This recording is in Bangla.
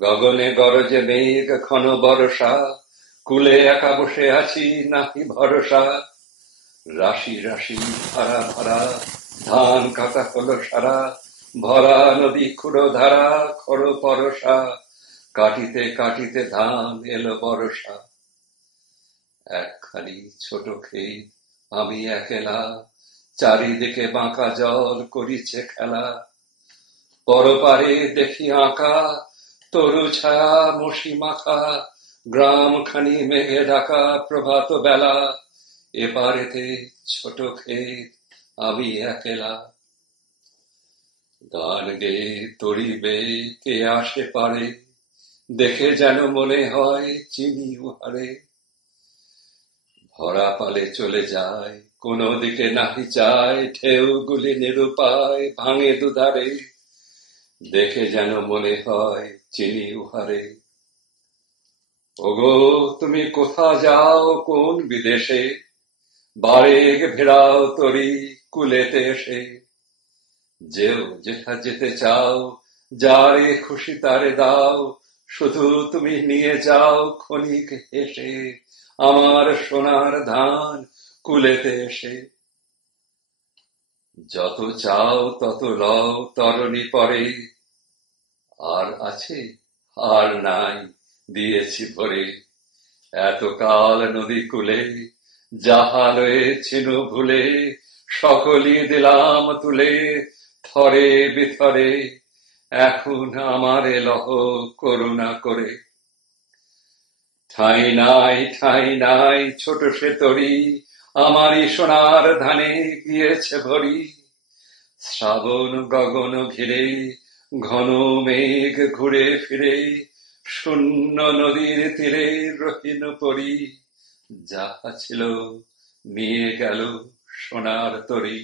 গগনে গরজে মেঘ ঘন বরষা, কুলে একা বসে আছি নাহি ভরসা। রাশি রাশি ধারা ধারা, ধান কাটা হলো সারা, ভরা নদী ক্ষুরো ধারা, খর পরশা। কাটিতে কাটিতে ধান এলো বরষা। একখানি ছোট ক্ষেত, আমি একেলা, চারিদিকে বাঁকা জল করিছে খেলা। পরপারে দেখি আঁকা, তরু ছায়া মশি মাখা, গ্রাম খানি মেঘে ঢাকা প্রভাত বেলা। এপারেতে ছোট ক্ষেত, আমি একেলা। গান গেয়ে তরিবে কে আসে পারে, দেখে যেন মনে হয় চিনি উহারে। ভরা পালে চলে যায়, কোনো দিকে নাহি চায়, ঢেউগুলি নিরুপায় ভাঙে দুধারে। দেখে যেন মনে হয় চিনি উহারে। ওগো তুমি কোথা যাও কোন বিদেশে, বারেক ভেড়াও তরি কুলেতে এসে। যেও যেথা যেতে চাও, যারে খুশি তারে দাও, শুধু তুমি নিয়ে যাও ক্ষণিক হেসে আমার সোনার ধান কুলেতে এসে। যত চাও তত লও তরণী পরে, আর আছে আর নাই দিয়েছি ভরে। এতকাল নদী কূলে যাহা লয়েছিল ভুলে, সকলই দিলাম তুলে থরে বিথরে। এখন আমারে লহ করুণা করে। ঠাঁই নাই ছোট সে তরি, আমারই সোনার ধানে গিয়েছে ভরি। শ্রাবণ গগন ঘিরে ঘন মেঘ ঘুরে ফিরে, শূন্য নদীর তীরে রহিন পরি। যাহা ছিল নিয়ে গেল সোনার তরী।